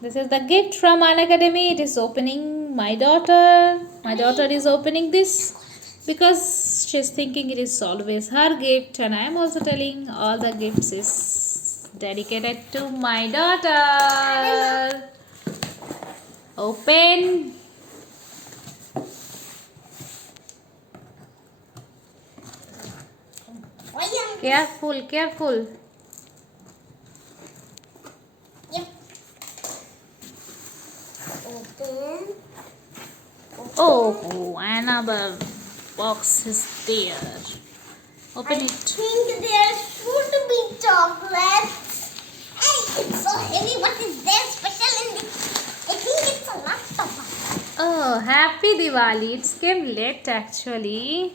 This is the gift from Unacademy. It is opening my daughter. My daughter is opening this because she's thinking it is always her gift, and I am also telling all the gifts is dedicated to my daughter. Open. Careful, careful. Yep. Open. Oh, another box is there. Open I it. think there should be chocolates. Hey, it's so heavy. What is there special in it? I think it's a laptop. Oh, happy Diwali. It came late actually.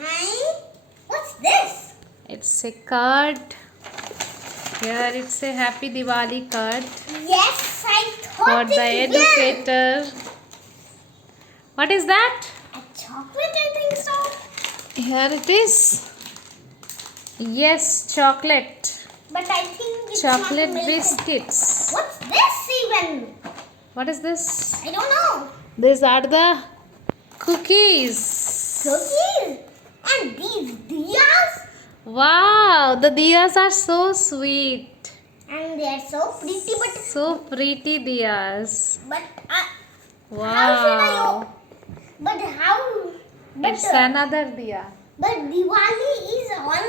Hi. What's this? It's a card. Here it's a happy Diwali card Yes, I for thought the it was educator. What is that? a chocolate, I think so. Here it is. Yes, chocolate. But I think it's Chocolate not milk. biscuits. What's this even? What is this? I don't know. These are the cookies. Cookies? And these diyas? Wow, the diyas are so sweet. And they're so pretty, So pretty diyas. but Wow. but how? But It's another diya. but Diwali is on.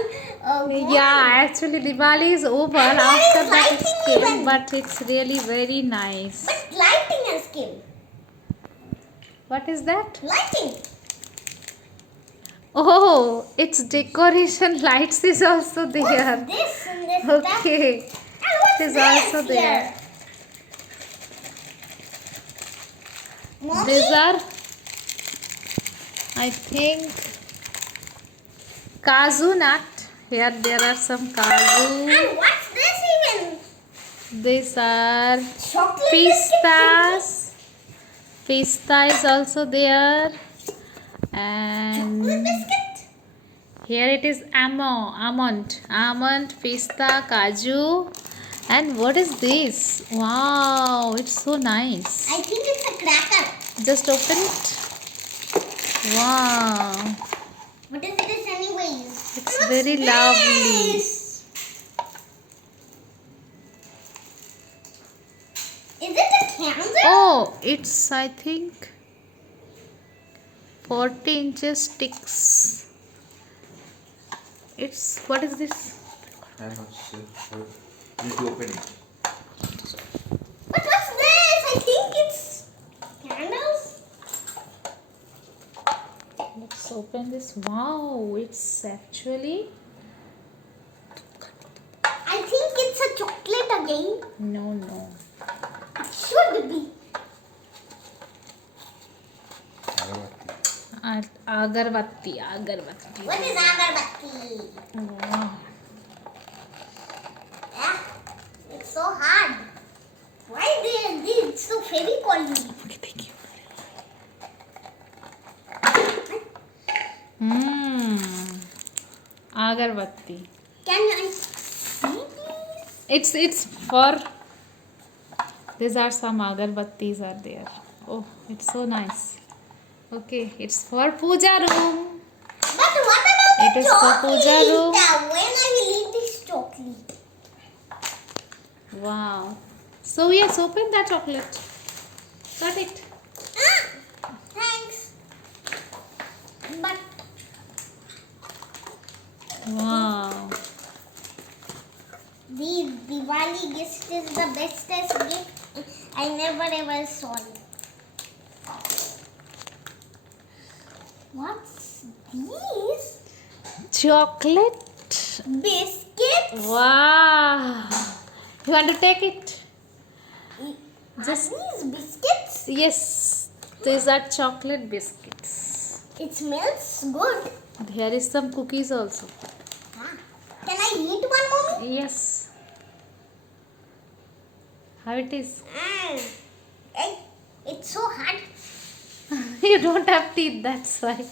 Yeah, actually Diwali is over And there after is that lighting it came, even. but it's really very nice. But lighting has came. What is that? Lighting. Oh, it's decoration lights is also What's there. this and this stuff? Okay, And what's it is this also here? there. Mommy? These are, I think, Kaju nut. Here there are some kaju. And what's this even? These are Chocolate pistas. Pista is also there. biscuit? And Chocolate biscuit? here it is almond, pista, kaju. And what is this? Wow, it's so nice. I think it's a cracker. Just open it. Wow, What is this anyways? it's What's very lovely. this? Is it a candle? Oh, it's I think 40 inches sticks. It's, what is this? I'm not sure. You need to open it. But what's this? I think it's candles. Let's open this. Wow, it's actually, I think it's a chocolate again. no. It should be. Agarbatti. What is agarbatti? Wow. Yeah, it's so hard. Why they so Fevicol? Okay, thank you. Agarbatti. Can I see these? It's for, these are some agarbattis are there. Oh, it's so nice. Okay, it's for puja room. But what about It the is for chocolate? puja room. When I will eat this chocolate? Wow. So yes, open that chocolate. Cut it. Thanks. But Wow. the Diwali gift is the bestest gift I never ever saw. What's these? Chocolate. Biscuits? Wow. You want to take it? Just these biscuits? Yes. These are chocolate biscuits. It smells good. Here is some cookies also. Can I eat one, Mommy? Yes. How it is? Hey, it's so hard. You don't have teeth, that's why.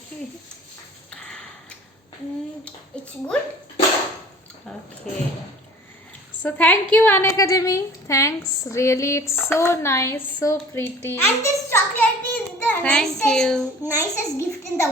It's good. Okay. So thank you, Unacademy. Thanks. Really, it's so nice, so pretty. And this chocolate is the Thank you. nicest gift in the